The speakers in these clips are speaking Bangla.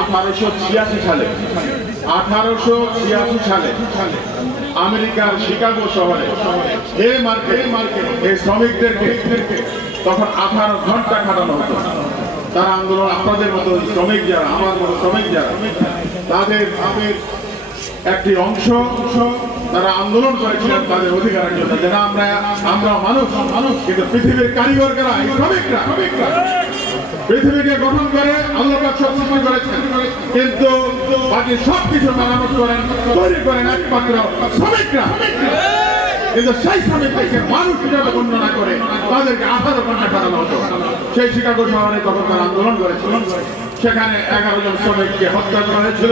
1886 সালে আমেরিকার শিকাগো শহরে এই শ্রমিকদেরকে তখন 18 ঘন্টা খাটানো হতো। তারা আন্দোলন, আপনাদের মতো শ্রমিক যারা, আমার মতো শ্রমিক যারা, তাদের একটি অংশ তারা আন্দোলন করেছিলেন তাদের অধিকারের জন্য। যারা আমরা মানুষ কিন্তু পৃথিবীর কারিগর কারা, শ্রমিকরা পৃথিবীকে গঠন করে আল্লাহ পাক সব সৃষ্টি করেছেন, কিন্তু বাকি সবকিছু মেরামত করেন, তৈরি করেন একমাত্র শ্রমিকরা। কিন্তু সেই শ্রমিকদেরকে মানুষ হিসাবে বর্ণনা করে তাদেরকে 18 ঘন্টা খাটানো হতো। সেই শিকাগো শহরে তখন তারা আন্দোলন করেছিলেন, সেখানে 11 জন শ্রমিককে হত্যা করা হয়েছিল।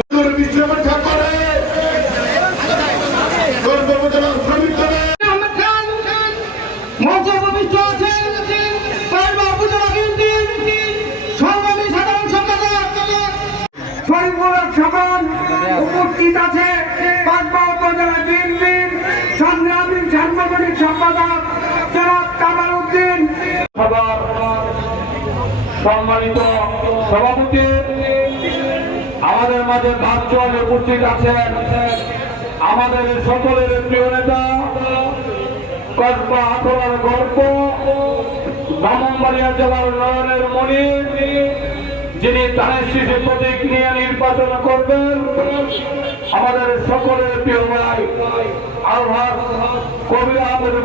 উপস্থিত আছে পাঁচবা উপজেলা বিএনপির সংগ্রামী সাংগঠনিক সম্পাদক জনাব কামাল উদ্দিন, সম্মানিত সভাপতি, আমাদের মাঝে ভার্চুয়ালে উপস্থিত আছেন আমাদের সকলের প্রিয় নেতা কসবা আথরার গল্প ব্রাহ্মণবাড়িয়া জেলার নয়নের মণি, যিনি ধানের শীষে প্রতীক নিয়ে নির্বাচন করবেন, আমাদের সকলের প্রিয় ভাই আলহাজ কবির আহমেদ